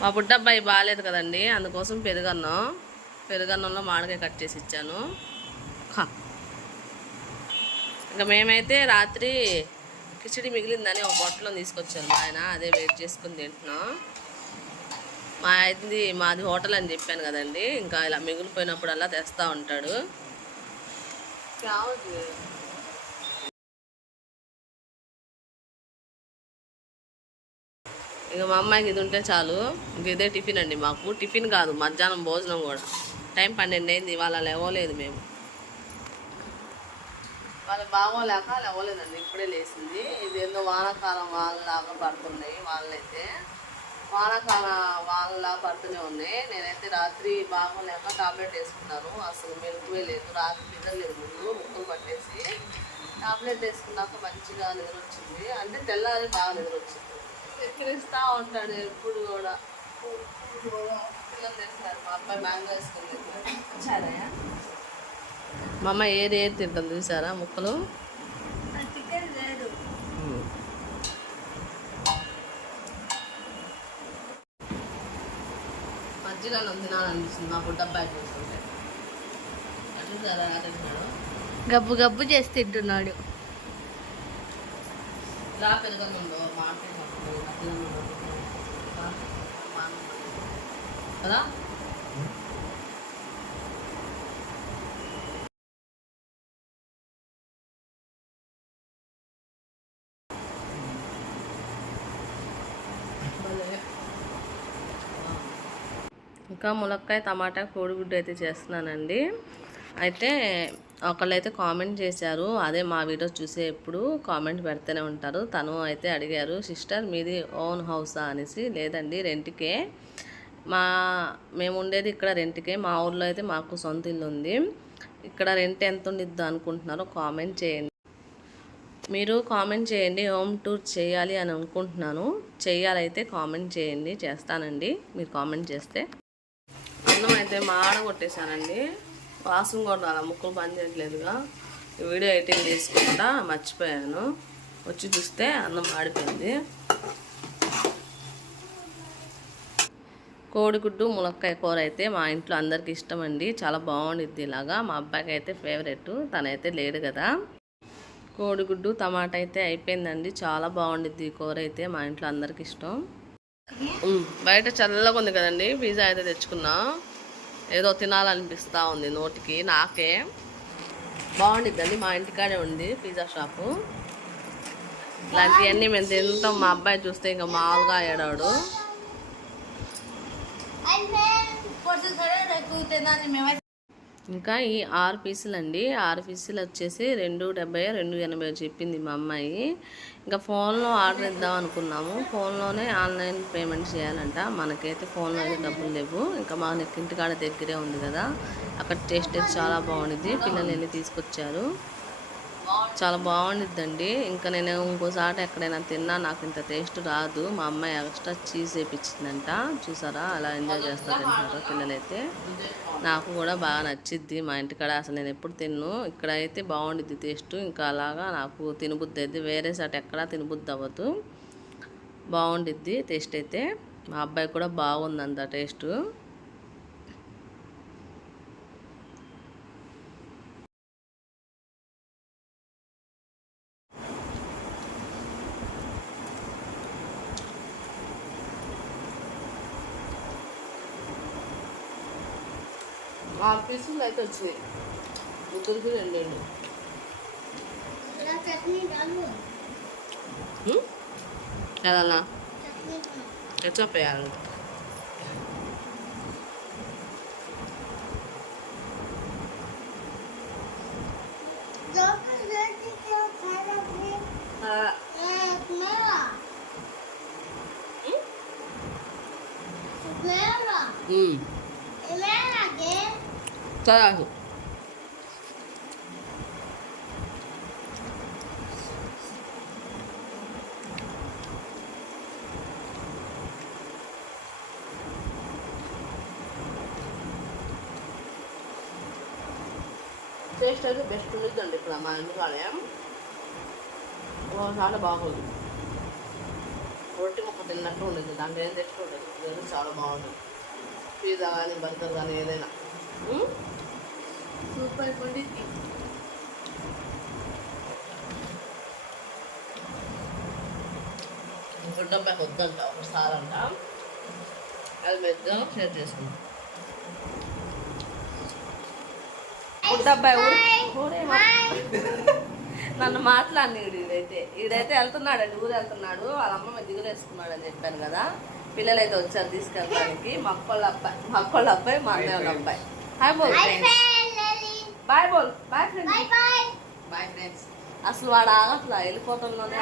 మా బుడ్డబ్బాయి బాగాలేదు కదండి అందుకోసం పెరుగన్నం పెరుగన్నంలో మామిడికాయ కట్ చేసి ఇచ్చాను. ఇంకా మేమైతే రాత్రి కిచిడి మిగిలిందని ఒక బొట్టలో తీసుకొచ్చాను మా ఆయన అదే వెయిట్ చేసుకుని తింటున్నాం. మా ఆయనది మాది హోటల్ అని చెప్పాను కదండి ఇంకా ఇలా మిగిలిపోయినప్పుడల్లా తెస్తూ ఉంటాడు. ఇక మా అమ్మాయికి ఇది ఉంటే చాలు. ఇదే టిఫిన్ అండి మాకు. టిఫిన్ కాదు మధ్యాహ్నం భోజనం కూడా. టైం పన్నెండు అయింది ఇవాళ లేవలేదు మేము. వాళ్ళు బాగోలేక లేవలేదండి ఇప్పుడే లేచింది. ఇది ఏందో వానాకాలం వాళ్ళలాగా పడుతున్నాయి వాళ్ళైతే. వానాకాలం వాళ్ళలా పడుతూనే ఉన్నాయి. నేనైతే రాత్రి బాగోలేక టాబ్లెట్ వేసుకున్నాను. అసలు మెరుపువే లేదు. రాత్రి నిద్రలేదు ముందు ముక్కలు పట్టేసి. టాబ్లెట్ వేసుకున్నాక మంచిగా నిద్ర వచ్చింది అంటే తెల్లారి బాగా నిద్ర వచ్చింది ఎక్కిరిస్తూ ఉంటాడు ఎప్పుడు కూడా. పిల్లలు తెస్తారు మా అబ్బాయి మ్యాంగో వేసుకుని మా అమ్మ ఏది ఏది తింటుంది చూసారా ముక్కలు? చికెన్ లేదు తినాలనిపిస్తుంది మా బుడ్డబ్బాయి చూస్తుంటే చూసారా గబ్బు గబ్బు చేసి తింటున్నాడు. ఇలా కదా? ఇంకా ములక్కాయ టమాటా కోడిగుడ్డు అయితే చేస్తున్నానండి. అయితే ఒకళ్ళైతే కామెంట్ చేశారు. అదే మా వీడియోస్ చూసే ఎప్పుడు కామెంట్ పెడుతూనే ఉంటారు. తను అయితే అడిగారు సిస్టర్ మీది ఓన్ హౌసా? అనేసి. లేదండి రెంట్కే. మా మేము ఉండేది ఇక్కడ రెంట్కే. మా ఊర్లో అయితే మాకు సొంత ఇల్లు ఉంది. ఇక్కడ రెంట్ ఎంత ఉండిద్దో అనుకుంటున్నారో కామెంట్ చేయండి. మీరు కామెంట్ చేయండి హోమ్ టూర్ చేయాలి అని అనుకుంటున్నాను. చేయాలైతే కామెంట్ చేయండి. చేస్తానండి. మీరు కామెంట్ చేస్తే. అన్నం అయితే మాడ కొట్టేశానండి వాసన కూడా అలా ముక్కలు పని చేయట్లేదుగా. వీడియో ఎడిటింగ్ చేసుకుంటా మర్చిపోయాను. వచ్చి చూస్తే అన్నం ఆడిపోయింది కోడిగుడ్డు ములక్కాయ కూర అయితే మా ఇంట్లో అందరికి ఇష్టం అండి చాలా బాగుండిద్ది ఇలాగా. మా అబ్బాయికి అయితే ఫేవరెట్ తనైతే లేడు కదా. కోడిగుడ్డు టమాటా అయితే అయిపోయిందండి. చాలా బాగుండిద్ది ఈ కూర అయితే. మా ఇంట్లో అందరికి ఇష్టం. బయట చల్లగా ఉంది కదండి. పిజ్జా అయితే తెచ్చుకున్నాం. ఏదో తినాలనిపిస్తూ ఉంది నోటికి నాకే. బాగుండిద్దండి మా ఇంటికాడే ఉంది పిజ్జా షాపు. ఇలాంటివన్నీ మేము తింటాం మా అబ్బాయి చూస్తే ఇంకా మామూలుగా ఏడాడు పొద్దు సరే తినాలి మేమైతే ఇంకా ఈ ఆరు పీసులు అండి ఆరు పీసులు వచ్చేసి రెండు డెబ్బై రెండు ఎనభై చెప్పింది మా అమ్మాయి. ఇంకా ఫోన్లో ఆర్డర్ ఇద్దాం అనుకున్నాము. ఫోన్లోనే ఆన్లైన్ పేమెంట్ చేయాలంట. మనకైతే ఫోన్లో అయితే డబ్బులు లేవు. ఇంకా మా ఇంటికాడ దగ్గరే ఉంది కదా. అక్కడ టేస్ట్ చాలా బాగుండిద్ది. పిల్లలు వెళ్ళి తీసుకొచ్చారు. చాలా బాగుండిద్దండి. ఇంకా నేను ఇంకోసారి ఎక్కడైనా తిన్నా నాకు ఇంత టేస్ట్ రాదు. మా అమ్మాయి ఎక్స్ట్రా చీజ్ వేపించిందంట చూసారా? అలా ఎంజాయ్ చేస్తారు తింటారు పిల్లలైతే. నాకు కూడా బాగా నచ్చిద్ది. మా ఇంటికాడ అసలు నేను ఎప్పుడు తిన్ను. ఇక్కడ అయితే బాగుండిద్ది టేస్ట్. ఇంకా అలాగా నాకు తినబుద్ది అయితే వేరే సాట ఎక్కడా తినబుద్ది అవ్వదు. బాగుండిద్ది టేస్ట్ అయితే. మా అబ్బాయి కూడా బాగుందంట టేస్ట్. ఆరు పీసులు అయితే వచ్చినాయి. ముగ్గురికి రెండు రెండు చట్నీ చాలు ఎలా చట్నీ ketchup వేయాలి Dokter dedi ki o tarafı ekmeğe. Taste అయితే బెస్ట్ ఉండిద్దండి ఇక్కడ మా ఇంటికాడే చాలా బాగుంది. రొట్టె ముక్క తిన్నట్టు ఉండదు. దాంట్లో ఏం తెచ్చుకోలేదు చాలా బాగుంటుంది. పిజ్జా కానీ బర్గర్ కానీ ఏదైనా. Hmm? సూపర్ పొడి గుడ్డబ్బాయికి వద్దంట ఒకసారి అంట. అది పెద్ద షేర్ చేసుకుంటాం గుడ్డబ్బాయి నన్ను మాట్లాడినాడు ఈడైతే ఈడైతే వెళ్తున్నాడండి ఊరు వెళ్తున్నాడు. వాళ్ళ అమ్మ దిగులేసుకున్నాడు అని చెప్పాను కదా. పిల్లలు అయితే వచ్చారు తీసుకెళ్ళడానికి. మక్కోళ్ళ అబ్బాయి మక్కోళ్ళ అబ్బాయి మా అన్నయ్య వాళ్ళ అబ్బాయి. హాయ్ బోల్ బాయ్ బోల్ బాయ్ ఫ్రెండ్స్ బాయ్ ఫ్రెండ్స్ అసలు వాడు ఆగట్లా వెళ్ళిపోతుందనే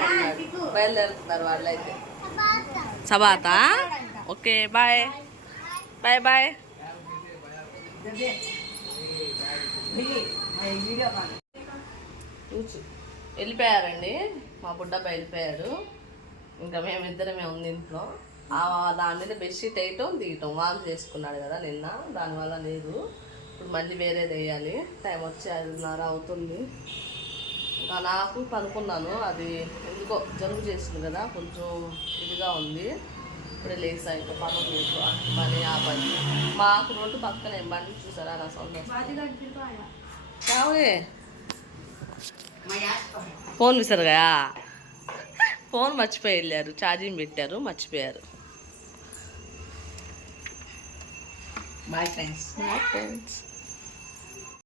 బయలుదేరుతున్నారు వాళ్ళైతే. సబాత. Okay bye. Bye bye. చూచు. వెళ్ళిపోయారండి. మా బుడ్డబ్బాయి వెళ్ళిపోయాడు. ఇంకా మేమిద్దరమే ఉంది ఇంట్లో. ఆ దాని మీద బెడ్షీట్ వేయటం దిగటం వాల్ చేసుకున్నాడు కదా నిన్న. దానివల్ల లేదు. ఇప్పుడు మళ్ళీ వేరేది వేయాలి. టైం వచ్చి ఐదున్నర అవుతుంది. ఇంకా నాకు పనుకున్నాను. అది ఎందుకో జలుబు చేసింది కదా కొంచెం ఇదిగా ఉంది. ఇప్పుడే లేసా ఇంకా పనులు లేదు పని ఆ పని. మాకు రోడ్డు పక్కనే బండి చూసారా? నా సౌండ్ కావే ఫోన్ విసరగా ఫోన్ మర్చిపోయి వెళ్ళారు. ఛార్జింగ్ పెట్టారు మర్చిపోయారు. Bye friends friends